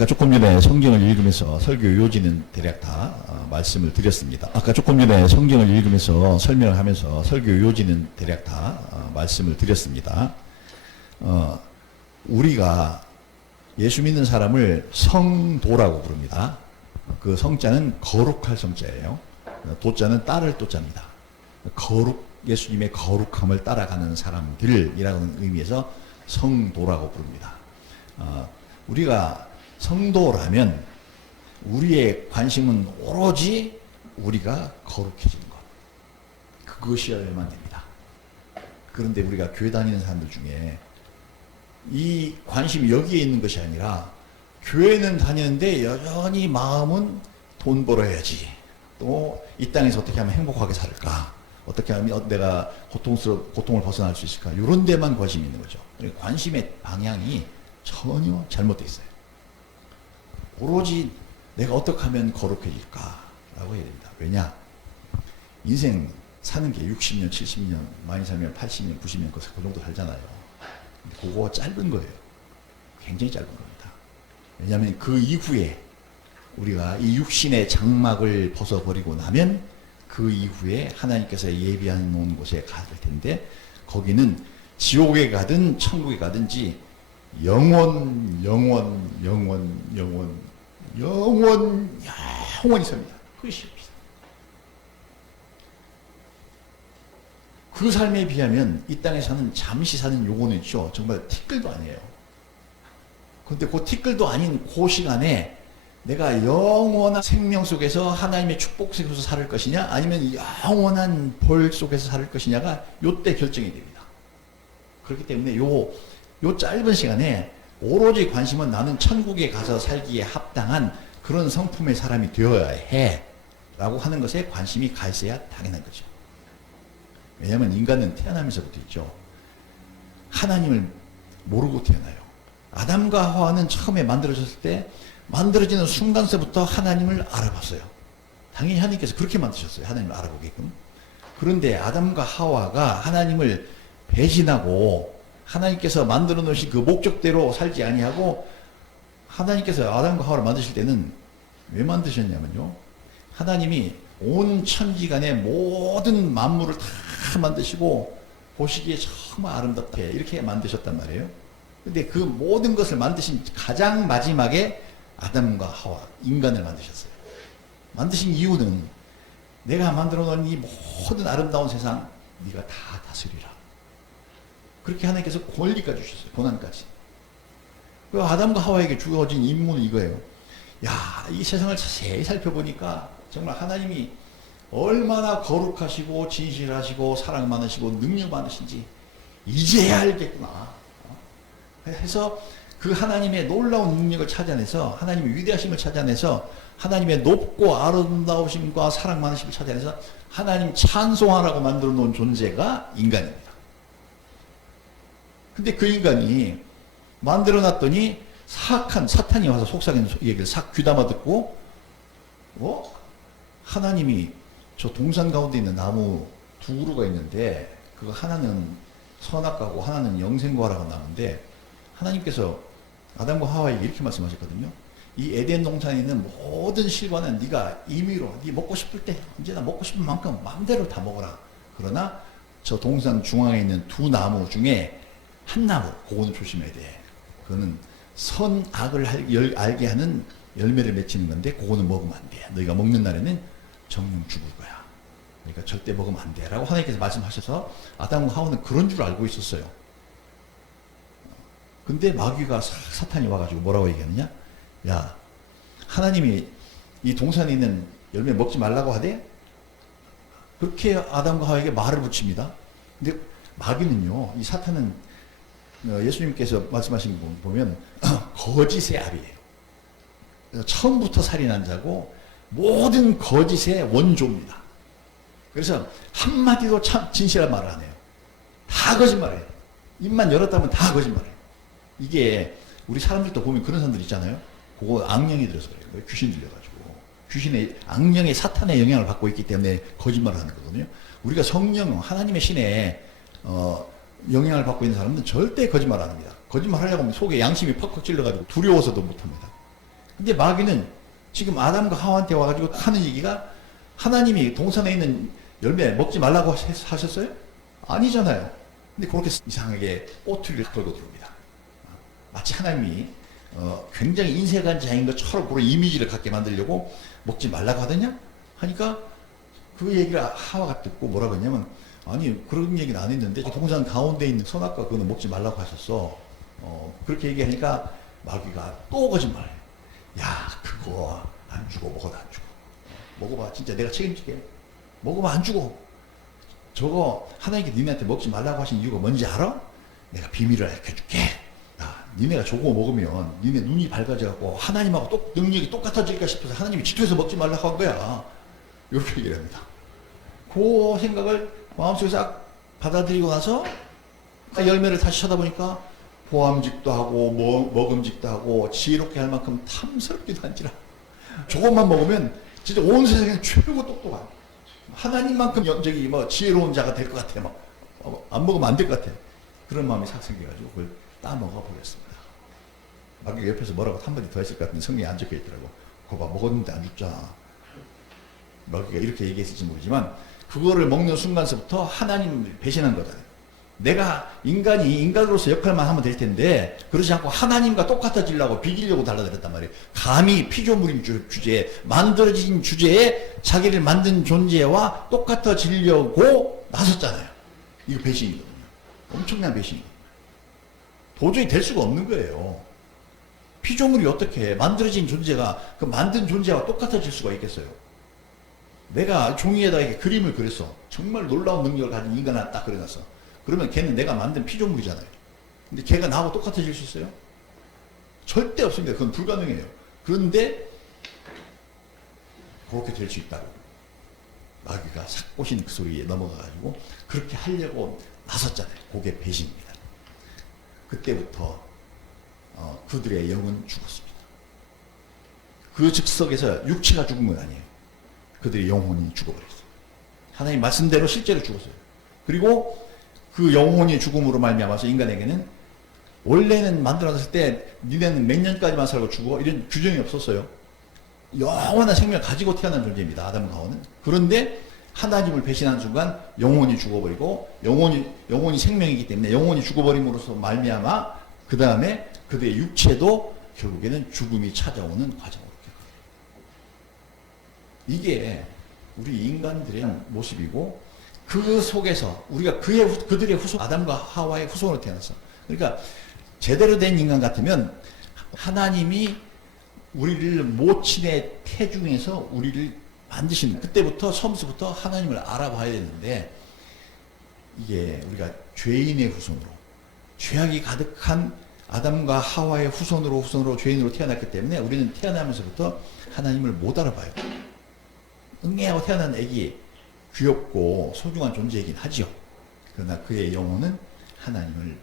아까 조금 전에 성경을 읽으면서 설교 요지는 대략 다 말씀을 드렸습니다. 아까 조금 전에 성경을 읽으면서 설명을 하면서 설교 요지는 대략 다 말씀을 드렸습니다. 우리가 예수 믿는 사람을 성도라고 부릅니다. 그 성자는 거룩할 성자예요. 도자는 따를 도자입니다. 예수님의 거룩함을 따라가는 사람들이라는 의미에서 성도라고 부릅니다. 우리가 성도라면 우리의 관심은 오로지 우리가 거룩해지는 것. 그것이어야만 됩니다. 그런데 우리가 교회 다니는 사람들 중에 이 관심이 여기에 있는 것이 아니라 교회는 다니는데 여전히 마음은 돈 벌어야지. 또 이 땅에서 어떻게 하면 행복하게 살까? 어떻게 하면 내가 고통을 벗어날 수 있을까? 이런 데만 관심이 있는 거죠. 관심의 방향이 전혀 잘못되어 있어요. 오로지 내가 어떻게 하면 거룩해질까라고 해야 됩니다. 왜냐? 인생 사는 게 60년, 70년, 많이 살면 80년, 90년 그 정도 살잖아요. 그거 짧은 거예요. 굉장히 짧은 겁니다. 왜냐하면 그 이후에 우리가 이 육신의 장막을 벗어버리고 나면 그 이후에 하나님께서 예비해 놓은 곳에 갈 텐데 거기는 지옥에 가든 천국에 가든지 영원히 삽니다. 그것이 그 삶에 비하면 이 땅에 사는 잠시 사는 요거는 있죠. 정말 티끌도 아니에요. 근데 그 티끌도 아닌 그 시간에 내가 영원한 생명 속에서 하나님의 축복 속에서 살 것이냐 아니면 영원한 벌 속에서 살 것이냐가 요때 결정이 됩니다. 그렇기 때문에 요 짧은 시간에 오로지 관심은 나는 천국에 가서 살기에 합당한 그런 성품의 사람이 되어야 해 라고 하는 것에 관심이 가 있어야 당연한 거죠. 왜냐하면 인간은 태어나면서부터 있죠. 하나님을 모르고 태어나요. 아담과 하와는 처음에 만들어졌을 때 만들어지는 순간서부터 하나님을 알아봤어요. 당연히 하나님께서 그렇게 만드셨어요. 하나님을 알아보게끔. 그런데 아담과 하와가 하나님을 배신하고 하나님께서 만들어 놓으신 그 목적대로 살지 아니하고 하나님께서 아담과 하와를 만드실 때는 왜 만드셨냐면요. 하나님이 온 천지간의 모든 만물을 다 만드시고 보시기에 정말 아름답게 이렇게 만드셨단 말이에요. 근데 그 모든 것을 만드신 가장 마지막에 아담과 하와, 인간을 만드셨어요. 만드신 이유는 내가 만들어 놓은 이 모든 아름다운 세상 네가 다 다스리라. 그렇게 하나님께서 권리까지 주셨어요. 고난까지. 그 아담과 하와에게 주어진 임무는 이거예요. 야, 이 세상을 자세히 살펴보니까 정말 하나님이 얼마나 거룩하시고 진실하시고 사랑 많으시고 능력 많으신지 이제야 알겠구나. 해서 그 하나님의 놀라운 능력을 찾아내서 하나님의 위대하심을 찾아내서 하나님의 높고 아름다우심과 사랑 많으심을 찾아내서 하나님 찬송하라고 만들어 놓은 존재가 인간입니다. 근데 그 인간이 만들어 놨더니 사악한 사탄이 와서 속삭이는 얘기를 싹 귀담아 듣고 하나님이 저 동산 가운데 있는 나무 두 그루가 있는데 그거 하나는 선악과고 하나는 영생과라고 나오는데 하나님께서 아담과 하와에게 이렇게 말씀하셨거든요. 이 에덴 동산에 있는 모든 실과는 네가 임의로 네 먹고 싶을 때 언제나 먹고 싶은 만큼 마음대로 다 먹어라. 그러나 저 동산 중앙에 있는 두 나무 중에 한 나무 그거는 조심해야 돼. 그거는 선악을 알게 하는 열매를 맺히는 건데 그거는 먹으면 안 돼. 너희가 먹는 날에는 정령 죽을 거야. 그러니까 절대 먹으면 안 돼. 라고 하나님께서 말씀하셔서 아담과 하와는 그런 줄 알고 있었어요. 근데 마귀가 사탄이 와가지고 뭐라고 얘기하느냐? 야, 하나님이 이 동산에 있는 열매 먹지 말라고 하대? 그렇게 아담과 하와에게 말을 붙입니다. 근데 마귀는요, 이 사탄은 예수님께서 말씀하신 거 보면 거짓의 아비예요. 처음부터 살인한 자고 모든 거짓의 원조입니다. 그래서 한마디도 참 진실한 말을 안 해요. 다 거짓말해요. 입만 열었다면 다 거짓말해요. 이게 우리 사람들도 보면 그런 사람들 있잖아요. 그거 악령이 들어서 그래요. 귀신 들려가지고. 귀신의 악령의 사탄의 영향을 받고 있기 때문에 거짓말을 하는 거거든요. 우리가 성령 하나님의 신에 영향을 받고 있는 사람은 절대 거짓말 안 합니다. 거짓말 하려고 하면 속에 양심이 팍팍 찔러가지고 두려워서도 못합니다. 근데 마귀는 지금 아담과 하와한테 와가지고 하는 얘기가 하나님이 동산에 있는 열매 먹지 말라고 하셨어요? 아니잖아요. 근데 그렇게 이상하게 꼬투리를 걸고 들어옵니다. 마치 하나님이 굉장히 인색한 자인 것처럼 그런 이미지를 갖게 만들려고 먹지 말라고 하더냐? 하니까 그 얘기를 하와가 듣고 뭐라고 했냐면, 아니 그런 얘기는 안 했는데 동산 가운데 있는 선악과 그거는 먹지 말라고 하셨어. 그렇게 얘기하니까 마귀가 또 거짓말해. 야 그거 안 주고 먹어도 안 주고. 먹어봐 진짜 내가 책임질게. 먹으면 안 주고. 저거 하나님께 니네한테 먹지 말라고 하신 이유가 뭔지 알아? 내가 비밀을 알려줄게. 야, 니네가 저거 먹으면 니네 눈이 밝아져갖고 하나님하고 능력이 똑같아질까 싶어서 하나님이 질투해서 먹지 말라고 한 거야. 이렇게 얘기를 합니다. 그 생각을 마음속에 싹 받아들이고 나서 열매를 다시 쳐다보니까 보암직도 하고 먹음직도 하고 지혜롭게 할 만큼 탐스럽기도 한지라. 저것만 먹으면 진짜 온 세상에 최고 똑똑한 하나님만큼 지혜로운 자가 될 것 같아. 안 먹으면 안 될 것 같아. 그런 마음이 싹 생겨가지고 그걸 따먹어 보겠습니다. 마귀가 옆에서 뭐라고 한마디 더 했을 것 같은데 성경에 안 적혀 있더라고. 그거 봐 먹었는데 안 죽잖아. 마귀가 이렇게 얘기했을지 모르지만 그거를 먹는 순간서부터 하나님을 배신한 거잖아요. 내가 인간이 인간으로서 역할만 하면 될 텐데 그러지 않고 하나님과 똑같아지려고 비기려고 달라들었단 말이에요. 감히 피조물인 주제에 만들어진 주제에 자기를 만든 존재와 똑같아지려고 나섰잖아요. 이거 배신이거든요. 엄청난 배신이거든요. 도저히 될 수가 없는 거예요. 피조물이 어떻게 만들어진 존재가 그 만든 존재와 똑같아질 수가 있겠어요. 내가 종이에다가 이렇게 그림을 그렸어. 정말 놀라운 능력을 가진 인간 하나 딱 그려놨어. 그러면 걔는 내가 만든 피조물이잖아요. 근데 걔가 나하고 똑같아질 수 있어요? 절대 없습니다. 그건 불가능해요. 그런데 그렇게 될 수 있다고 마귀가 삭 꼬신 그 소리에 넘어가가지고 그렇게 하려고 나섰잖아요. 그게 배신입니다. 그때부터 그들의 영은 죽었습니다. 그 즉석에서 육체가 죽은 건 아니에요. 그들의 영혼이 죽어버렸어요. 하나님 말씀대로 실제로 죽었어요. 그리고 그 영혼이 죽음으로 말미암아서 인간에게는 원래는 만들어졌을 때 니네는 몇 년까지만 살고 죽어 이런 규정이 없었어요. 영원한 생명을 가지고 태어난 존재입니다. 아담과 하와는. 그런데 하나님을 배신한 순간 영혼이 죽어버리고 영혼이 생명이기 때문에 영혼이 죽어버림으로써 말미암아 그 다음에 그들의 육체도 결국에는 죽음이 찾아오는 과정으로 이게 우리 인간들의 모습이고 그 속에서 우리가 그들의 후손 아담과 하와의 후손으로 태어났어. 그러니까 제대로 된 인간 같으면 하나님이 우리를 모친의 태중에서 우리를 만드신 그때부터 처음부터 하나님을 알아봐야 되는데 이게 우리가 죄인의 후손으로 죄악이 가득한 아담과 하와의 후손으로 죄인으로 태어났기 때문에 우리는 태어나면서부터 하나님을 못 알아봐요. 응애하고 태어난 애기 귀엽고 소중한 존재이긴 하지요. 그러나 그의 영혼은 하나님을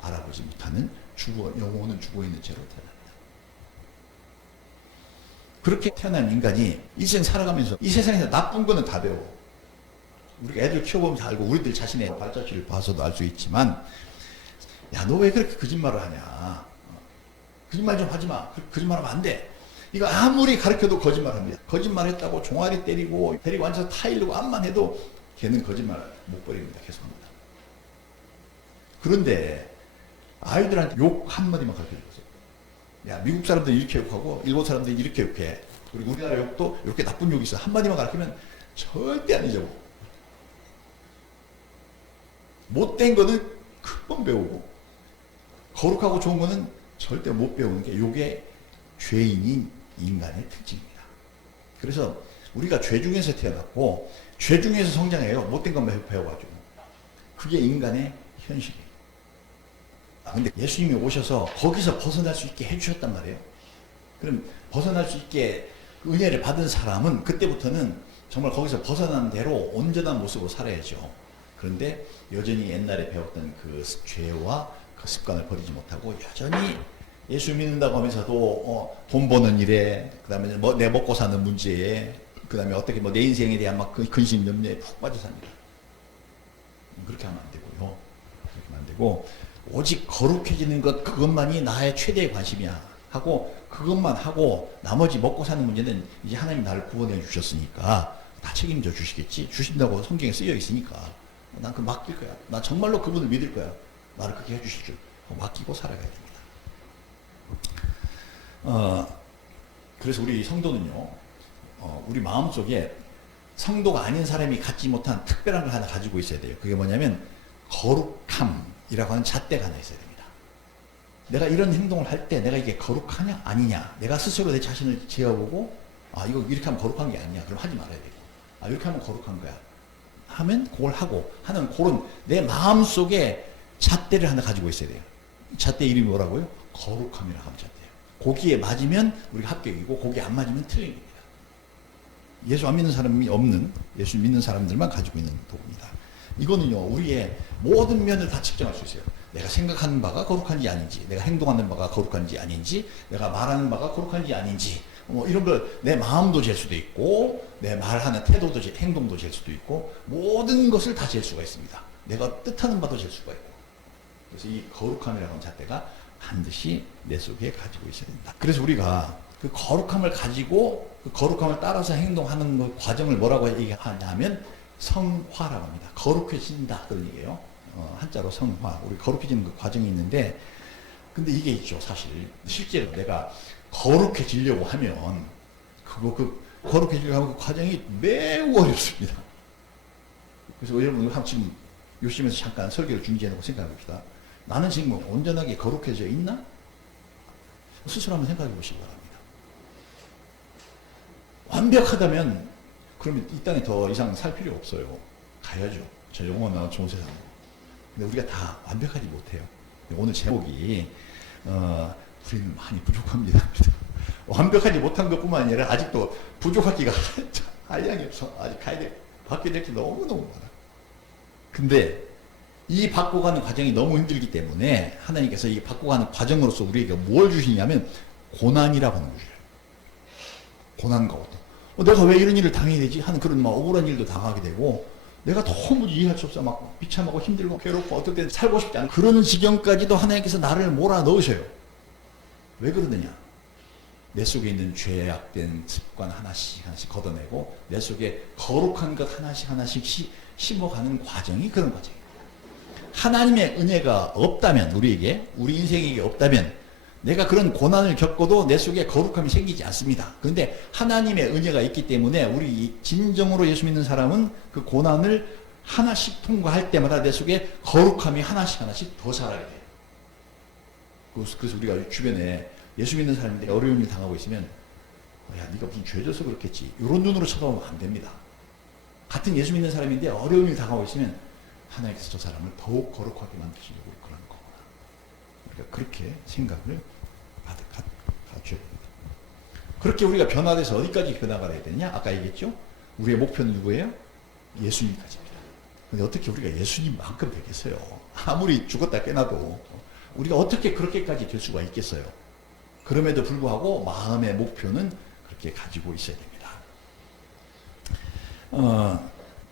알아보지 못하는 영혼은 죽어있는 채로 태어난다. 그렇게 태어난 인간이 일생 살아가면서 이 세상에서 나쁜 거는 다 배워. 우리가 애들 키워보면서 알고 우리들 자신의 발자취를 봐서도 알 수 있지만 야, 너 왜 그렇게 거짓말을 하냐. 거짓말 좀 하지 마. 거짓말하면 안 돼. 이거 아무리 가르쳐도 거짓말합니다. 거짓말했다고 종아리 때리고 데리고 앉아서 타일르고 암만 해도 걔는 거짓말 못 버립니다. 계속합니다. 그런데 아이들한테 욕 한마디만 가르쳐줬어요. 야, 미국 사람들이 이렇게 욕하고 일본 사람들이 이렇게 욕해. 그리고 우리나라 욕도 이렇게 나쁜 욕이 있어. 한마디만 가르치면 절대 안 잊어버려. 못된 거는 금방 배우고 거룩하고 좋은 거는 절대 못 배우는 게 욕의 죄인인 인간의 특징입니다. 그래서 우리가 죄 중에서 태어났고 죄 중에서 성장해요. 못된 것만 배워가지고. 그게 인간의 현실이에요. 근데 예수님이 오셔서 거기서 벗어날 수 있게 해주셨단 말이에요. 그럼 벗어날 수 있게 은혜를 받은 사람은 그때부터는 정말 거기서 벗어난 대로 온전한 모습으로 살아야죠. 그런데 여전히 옛날에 배웠던 그 죄와 그 습관을 버리지 못하고 여전히 예수 믿는다고 하면서도 돈 버는 일에, 그 다음에 내 먹고 사는 문제에, 그 다음에 어떻게 내 인생에 대한 막 근심 염려에 푹 빠져 삽니다. 그렇게 하면 안 되고요. 그렇게 하면 안 되고 오직 거룩해지는 것 그것만이 나의 최대의 관심이야 하고 그것만 하고 나머지 먹고 사는 문제는 이제 하나님 나를 구원해 주셨으니까 다 책임져 주시겠지. 주신다고 성경에 쓰여 있으니까 난 그 맡길 거야. 나 정말로 그분을 믿을 거야. 나를 그렇게 해주실 줄 맡기고 살아가야 됩니다. 그래서 우리 성도는요, 우리 마음속에 성도가 아닌 사람이 갖지 못한 특별한 걸 하나 가지고 있어야 돼요. 그게 뭐냐면 거룩함이라고 하는 잣대가 하나 있어야 됩니다. 내가 이런 행동을 할 때 내가 이게 거룩하냐 아니냐, 내가 스스로 내 자신을 재어보고 이거 이렇게 하면 거룩한 게 아니야, 그럼 하지 말아야 되고, 이렇게 하면 거룩한 거야 하면 그걸 하고 하는 그런 내 마음속에 잣대를 하나 가지고 있어야 돼요. 잣대 이름이 뭐라고요? 거룩함이라고 하는 잣대예요. 거기에 맞으면 우리가 합격이고 거기에 안 맞으면 틀림입니다. 예수 안 믿는 사람이 없는, 예수 믿는 사람들만 가지고 있는 도구입니다. 이거는요, 우리의 모든 면을 다 측정할 수 있어요. 내가 생각하는 바가 거룩한지 아닌지, 내가 행동하는 바가 거룩한지 아닌지, 내가 말하는 바가 거룩한지 아닌지, 이런 걸 내 마음도 잴 수도 있고, 내 말하는 태도도, 행동도 잴 수도 있고, 모든 것을 다 잴 수가 있습니다. 내가 뜻하는 바도 잴 수가 있고. 그래서 이 거룩함이라고 하는 잣대가 반드시 내 속에 가지고 있어야 된다. 그래서 우리가 그 거룩함을 가지고 그 거룩함을 따라서 행동하는 그 과정을 뭐라고 얘기하냐면 성화라고 합니다. 거룩해진다, 그런 얘기예요. 한자로 성화. 우리 거룩해지는 그 과정이 있는데, 근데 이게 있죠, 사실. 실제로 내가 거룩해지려고 하면, 그 거룩해지려고 하면 그 과정이 매우 어렵습니다. 그래서 여러분, 지금 요즘에서 잠깐 설교를 준비해놓고 생각해 봅시다. 나는 지금 온전하게 거룩해져 있나? 스스로 한번 생각해 보시기 바랍니다. 완벽하다면 그러면 이 땅에 더 이상 살 필요 없어요. 가야죠. 저 영원한 좋은 세상으로. 근데 우리가 다 완벽하지 못해요. 오늘 제목이 우리는 많이 부족합니다. 완벽하지 못한 것뿐만 아니라 아직도 부족할 기가 한량이 없어. 아직 가야 돼. 바뀌어야 될 게 너무너무 많아. 근데 이 바꿔가는 과정이 너무 힘들기 때문에 하나님께서 이 바꿔가는 과정으로서 우리에게 뭘 주시냐면 고난이라고 하는 거죠. 고난과 고통. 내가 왜 이런 일을 당해야 되지? 하는 그런 막 억울한 일도 당하게 되고, 내가 너무 이해할 수 없어. 막 비참하고 힘들고 괴롭고 어떨 때는 살고 싶지 않은 그런 지경까지도 하나님께서 나를 몰아 넣으셔요. 왜 그러느냐? 내 속에 있는 죄악된 습관 하나씩 하나씩 걷어내고 내 속에 거룩한 것 하나씩 하나씩 심어가는 과정이 그런 과정이에요. 하나님의 은혜가 없다면, 우리에게, 우리 인생에게 없다면 내가 그런 고난을 겪어도 내 속에 거룩함이 생기지 않습니다. 그런데 하나님의 은혜가 있기 때문에 우리 진정으로 예수 믿는 사람은 그 고난을 하나씩 통과할 때마다 내 속에 거룩함이 하나씩 하나씩 더 자라게 돼요. 그래서 우리가 주변에 예수 믿는 사람들이 어려운 일 당하고 있으면 야, 네가 무슨 죄져서 그렇겠지, 이런 눈으로 쳐다보면 안 됩니다. 같은 예수 믿는 사람인데 어려운 일 당하고 있으면 하나님께서 저 사람을 더욱 거룩하게 만드시려고 그러는 거구나. 우리가 그렇게 생각을 갖춰야 됩니다. 그렇게 우리가 변화돼서 어디까지 변화가 되냐? 아까 얘기했죠? 우리의 목표는 누구예요? 예수님까지입니다. 근데 어떻게 우리가 예수님만큼 되겠어요? 아무리 죽었다 깨나도 우리가 어떻게 그렇게까지 될 수가 있겠어요? 그럼에도 불구하고 마음의 목표는 그렇게 가지고 있어야 됩니다.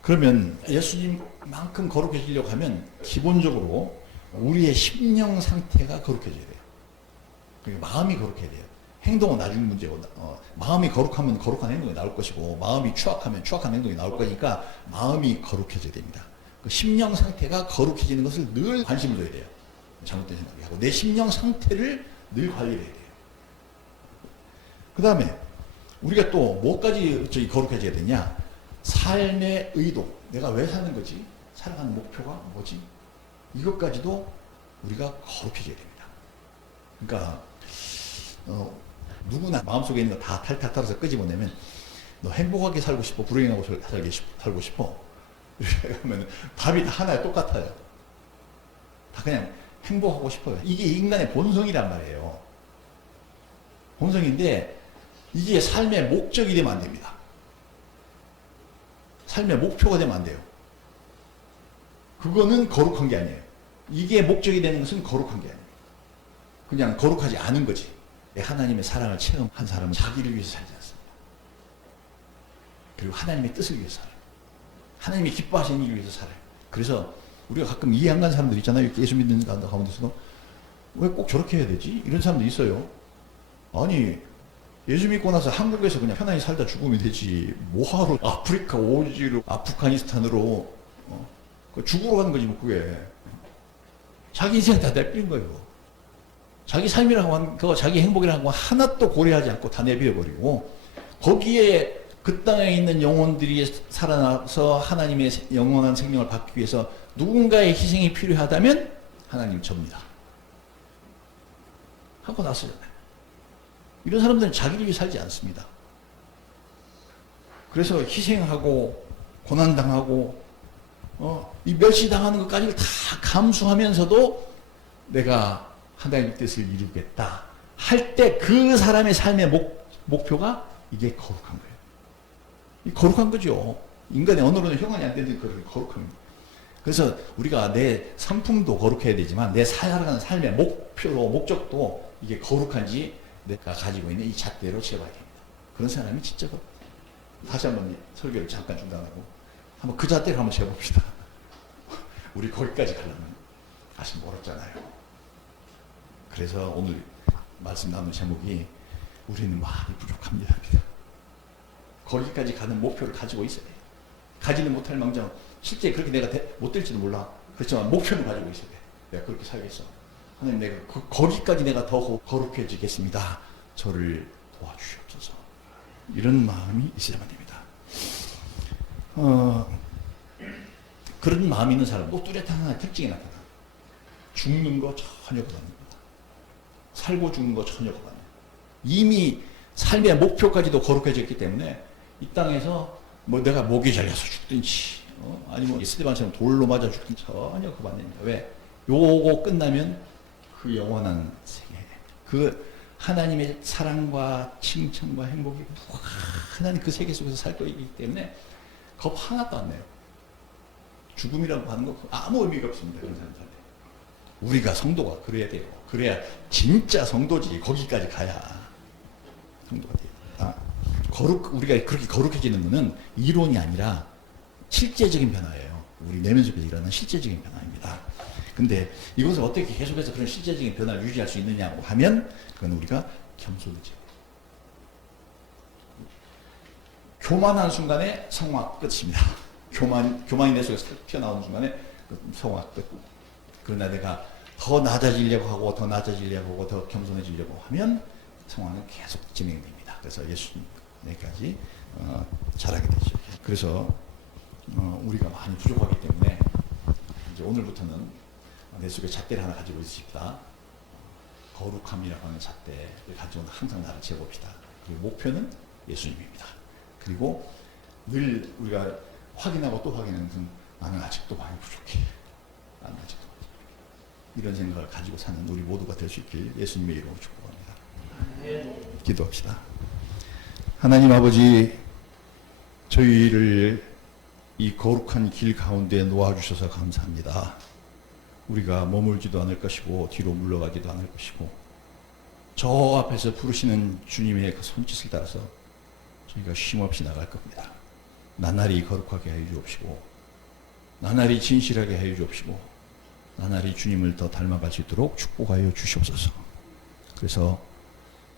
그러면 예수님만큼 거룩해지려고 하면 기본적으로 우리의 심령 상태가 거룩해져야 돼요. 그러니까 마음이 거룩해야 돼요. 행동은 나중에 문제고, 마음이 거룩하면 거룩한 행동이 나올 것이고, 마음이 추악하면 추악한 행동이 나올 거니까 마음이 거룩해져야 됩니다. 그 심령 상태가 거룩해지는 것을 늘 관심을 줘야 돼요. 잘못된 생각이 하고 내 심령 상태를 늘 관리해야 돼요. 그 다음에 우리가 또 뭐까지 거룩해져야 되냐? 삶의 의도, 내가 왜 사는 거지? 살아가는 목표가 뭐지? 이것까지도 우리가 거룩해져야 됩니다. 그러니까 누구나 마음속에 있는 거 다 탈탈 털어서 끄집어내면, 너 행복하게 살고 싶어? 불행하고 살고 싶어? 이렇게 하면 답이 다 하나에 똑같아요. 다 그냥 행복하고 싶어요. 이게 인간의 본성이란 말이에요. 본성인데 이게 삶의 목적이 되면 안 됩니다. 삶의 목표가 되면 안 돼요. 그거는 거룩한 게 아니에요. 이게 목적이 되는 것은 거룩한 게 아니에요. 그냥 거룩하지 않은 거지. 하나님의 사랑을 체험한 사람은 자기를 위해서 살지 않습니다. 그리고 하나님의 뜻을 위해서 살아요. 하나님이 기뻐하시는 일을 위해서 살아요. 그래서 우리가 가끔 이해 안 가는 사람들 있잖아요. 예수 믿는 가운데서도 왜 꼭 저렇게 해야 되지? 이런 사람도 있어요. 아니 예수 믿고 나서 한국에서 그냥 편안히 살다 죽으면 되지 뭐하러 아프리카 오지로 아프가니스탄으로 죽으러 가는 거지 뭐 그게. 자기 인생 다 내버린 거예요. 자기 삶이라고 한 거, 자기 행복이라는 거 하나도 고려하지 않고 다 내버려버리고 거기에 그 땅에 있는 영혼들이 살아나서 하나님의 영원한 생명을 받기 위해서 누군가의 희생이 필요하다면 하나님 접니다. 하고 나서잖아요. 이런 사람들은 자기를 위해 살지 않습니다. 그래서 희생하고 고난당하고 이 멸시당하는 것까지 다 감수하면서도 내가 하나님의 뜻을 이루겠다 할 때 그 사람의 삶의 목표가 이게 거룩한 거예요. 이 거룩한 거죠. 인간의 언어로는 형언이 안 되는 그런 거룩한 거예요. 그래서 우리가 내 성품도 거룩해야 되지만 내 살아가는 삶의 목표로 목적도 이게 거룩한지 내가 가지고 있는 이 잣대로 채워야 됩니다. 그런 사람이 진짜 다시 한번 설교를 잠깐 중단하고 한번 그 잣대를 한번 재봅시다. 우리 거기까지 가려면 아직 멀었잖아요. 그래서 오늘 말씀 나눈 제목이 우리는 많이 부족합니다. 거기까지 가는 목표를 가지고 있어야 돼요. 가지는 못할 망정 실제 그렇게 내가 못 될지도 몰라. 그렇지만 목표는 가지고 있어야 돼. 내가 그렇게 살겠어. 하나님 내가 거기까지 내가 더 거룩해지겠습니다. 저를 도와주시옵소서. 이런 마음이 있어야만 됩니다. 그런 마음이 있는 사람 또 뚜렷한 하나의 특징이 나타나. 죽는 거 전혀 거부합니다. 살고 죽는 거 전혀 거부합니다. 이미 삶의 목표까지도 거룩해졌기 때문에 이 땅에서 뭐 내가 목이 잘려서 죽든지 아니면 스테반처럼 돌로 맞아 죽든지 전혀 거부합니다. 왜? 요거 끝나면 그 영원한 세계, 그 하나님의 사랑과 칭찬과 행복이 무한한 그 세계 속에서 살 거이기 때문에 겁 하나도 안 내요. 죽음이라고 하는 거 아무 의미가 없습니다. 그런 사람들한테. 우리가 성도가 그래야 돼요. 그래야 진짜 성도지. 거기까지 가야 성도가 돼요. 우리가 그렇게 거룩해지는 것은 이론이 아니라 실제적인 변화예요. 우리 내면 속에서 일어나는 실제적인 변화입니다. 근데 이것을 어떻게 계속해서 그런 실제적인 변화를 유지할 수 있느냐고 하면 그건 우리가 겸손해져요. 교만한 순간에 성화 끝입니다. 교만이 내 속에서 튀어나오는 순간에 성화 끝. 그러나 내가 더 낮아지려고 하고 더 겸손해지려고 하면 성화는 계속 진행됩니다. 그래서 예수님까지 자라게 되죠. 그래서 우리가 많이 부족하기 때문에 이제 오늘부터는 내 속에 잣대를 하나 가지고 있습니다. 거룩함이라고 하는 잣대를 가지고 항상 나를 재봅시다. 그리고 목표는 예수님입니다. 그리고 늘 우리가 확인하고 또 확인하는 것은 나는 아직도 많이 부족해. 나는 아직도 이런 생각을 가지고 사는 우리 모두가 될 수 있길 예수님의 이름으로 축복합니다. 기도합시다. 하나님 아버지, 저희를 이 거룩한 길 가운데 놓아주셔서 감사합니다. 우리가 머물지도 않을 것이고 뒤로 물러가지도 않을 것이고 저 앞에서 부르시는 주님의 그 손짓을 따라서 저희가 쉼없이 나갈 겁니다. 나날이 거룩하게 하여 주옵시고 나날이 진실하게 하여 주옵시고 나날이 주님을 더 닮아갈 수 있도록 축복하여 주시옵소서. 그래서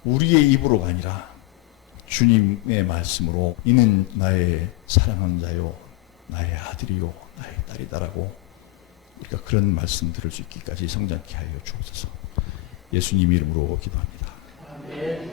우리의 입으로가 아니라 주님의 말씀으로 이는 나의 사랑하는 자요 나의 아들이요 나의 딸이다라고 우리가 그런 말씀 들을 수 있기까지 성장케 하여 주옵소서. 예수님 이름으로 기도합니다. 아멘.